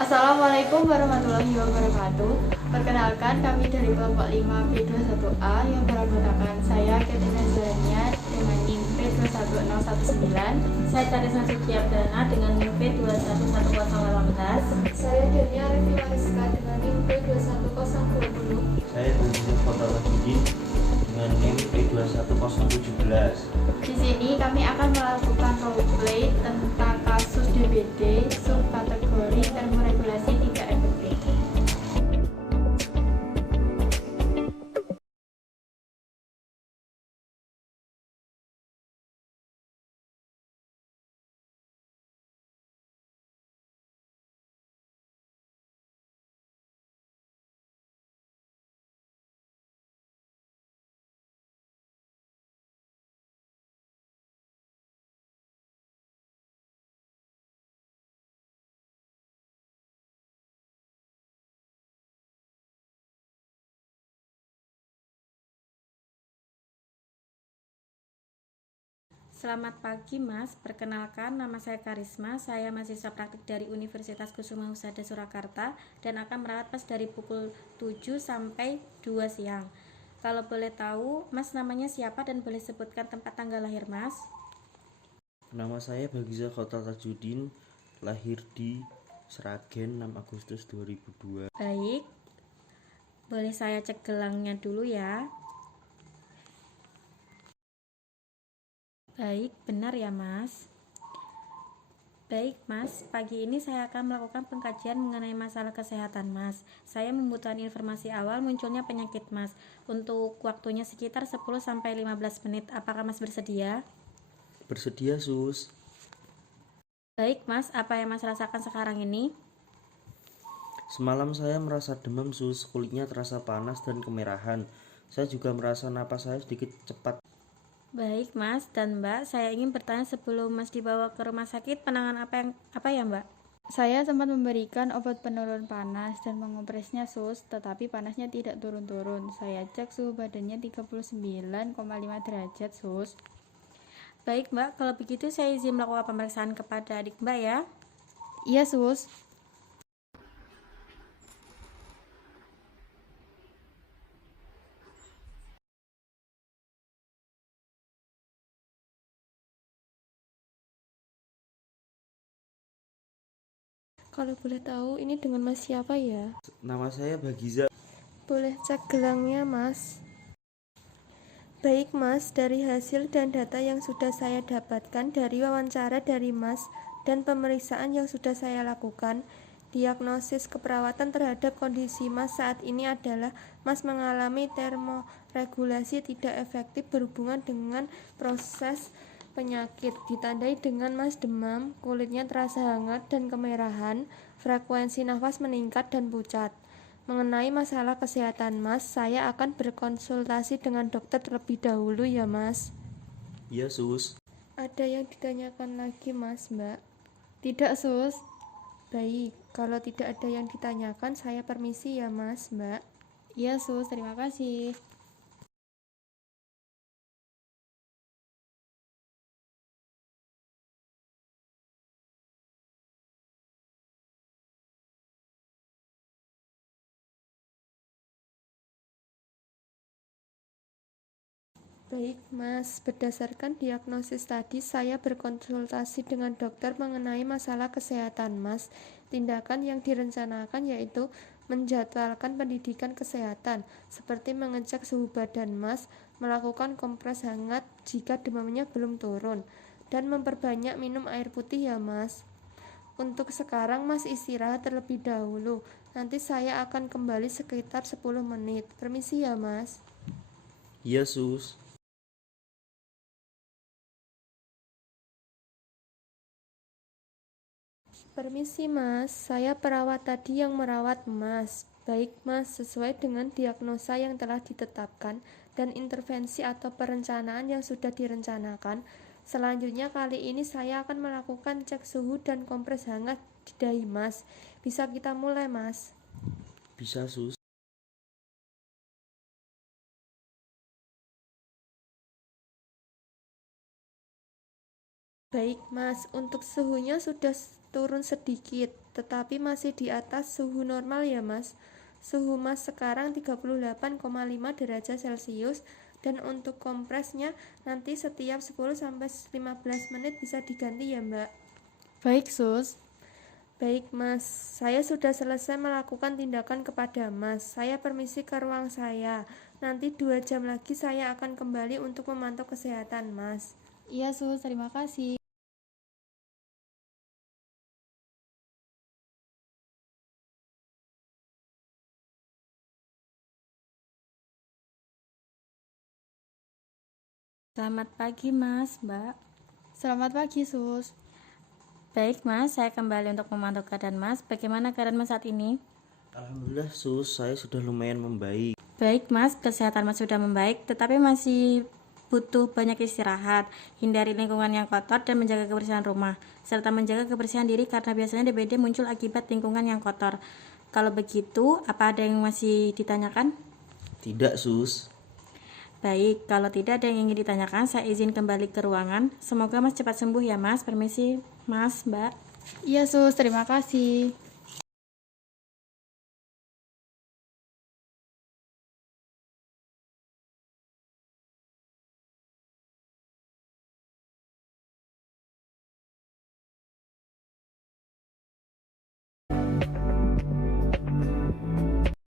Assalamualaikum warahmatullahi wabarakatuh. Perkenalkan, kami dari kelompok 5 P21A yang beranggotakan saya Katina Zarania dengan NIM P21019. Saya Karisma Suciabdana dengan NIM P211018. Saya Dania Revi Mariska dengan NIM P21020. Saya Bagiza Khotatajudin dengan NIM P21017. Di sini kami akan melakukan roleplay tentang kasus DBD subkategori termoregulasi tidak efektif. Selamat pagi Mas, perkenalkan nama saya Karisma, saya mahasiswa praktik dari Universitas Kusuma Husada Surakarta dan akan merawat Mas dari pukul 7 sampai 2 siang. Kalau boleh tahu, Mas namanya siapa dan boleh sebutkan tempat tanggal lahir Mas? Nama saya Bagiza Khotatajudin, lahir di Sragen 6 Agustus 2002. Baik, boleh saya cek gelangnya dulu ya. Baik, benar ya Mas. Baik Mas, pagi ini saya akan melakukan pengkajian mengenai masalah kesehatan Mas. Saya membutuhkan informasi awal munculnya penyakit Mas. Untuk waktunya sekitar 10-15 menit. Apakah Mas bersedia? Bersedia, Sus. Baik Mas, apa yang Mas rasakan sekarang ini? Semalam saya merasa demam, Sus. Kulitnya terasa panas dan kemerahan. Saya juga merasa napas saya sedikit cepat. Baik Mas dan Mbak, saya ingin bertanya sebelum Mas dibawa ke rumah sakit, penanganan apa ya Mbak? Saya sempat memberikan obat penurun panas dan mengompresnya sus, tetapi panasnya tidak turun-turun. Saya cek suhu badannya 39,5 derajat sus. Baik Mbak, kalau begitu saya izin melakukan pemeriksaan kepada adik Mbak ya. Iya sus. Kalau boleh tahu ini dengan mas siapa ya? Nama saya Bagiza. Boleh cek gelangnya mas? Baik mas, dari hasil dan data yang sudah saya dapatkan dari wawancara dari mas dan pemeriksaan yang sudah saya lakukan, diagnosis keperawatan terhadap kondisi mas saat ini adalah mas mengalami termoregulasi tidak efektif berhubungan dengan proses penyakit, ditandai dengan mas demam, kulitnya terasa hangat dan kemerahan, frekuensi nafas meningkat dan pucat. Mengenai masalah kesehatan mas, saya akan berkonsultasi dengan dokter terlebih dahulu ya mas. Iya, Sus. Ada yang ditanyakan lagi mas mbak? Tidak sus. Baik, kalau tidak ada yang ditanyakan saya permisi ya mas mbak. Iya sus, terima kasih. Baik mas, berdasarkan diagnosis tadi saya berkonsultasi dengan dokter mengenai masalah kesehatan mas. Tindakan yang direncanakan yaitu menjadwalkan pendidikan kesehatan seperti mengecek suhu badan mas, melakukan kompres hangat jika demamnya belum turun, dan memperbanyak minum air putih ya mas. Untuk sekarang mas istirahat terlebih dahulu, nanti saya akan kembali sekitar 10 menit. Permisi ya mas. Iya, Sus. Permisi mas, saya perawat tadi yang merawat mas. Baik mas, sesuai dengan diagnosa yang telah ditetapkan dan intervensi atau perencanaan yang sudah direncanakan, selanjutnya kali ini saya akan melakukan cek suhu dan kompres hangat di dahi mas. Bisa kita mulai mas? Bisa, Sus. Baik Baik, Mas. Untuk suhunya sudah turun sedikit, tetapi masih di atas suhu normal ya, Mas. Suhu Mas sekarang 38,5 derajat Celcius dan untuk kompresnya nanti setiap 10-15 menit bisa diganti ya, Mbak. Baik, Sus. Baik, Mas. Saya sudah selesai melakukan tindakan kepada Mas. Saya permisi ke ruang saya. Nanti 2 jam lagi saya akan kembali untuk memantau kesehatan Mas. Iya, Sus. Terima kasih. Selamat pagi Mas, Mbak. Selamat pagi, Sus. Baik Mas, saya kembali untuk memantau keadaan Mas. Bagaimana keadaan Mas saat ini? Alhamdulillah Sus, saya sudah lumayan membaik. Baik Mas, kesehatan Mas sudah membaik, tetapi masih butuh banyak istirahat. Hindari lingkungan yang kotor dan menjaga kebersihan rumah, serta menjaga kebersihan diri karena biasanya DBD muncul akibat lingkungan yang kotor. Kalau begitu, apa ada yang masih ditanyakan? Tidak Sus. Baik, kalau tidak ada yang ingin ditanyakan, saya izin kembali ke ruangan. Semoga Mas cepat sembuh ya Mas. Permisi Mas, Mbak. Iya, Sus. Terima kasih.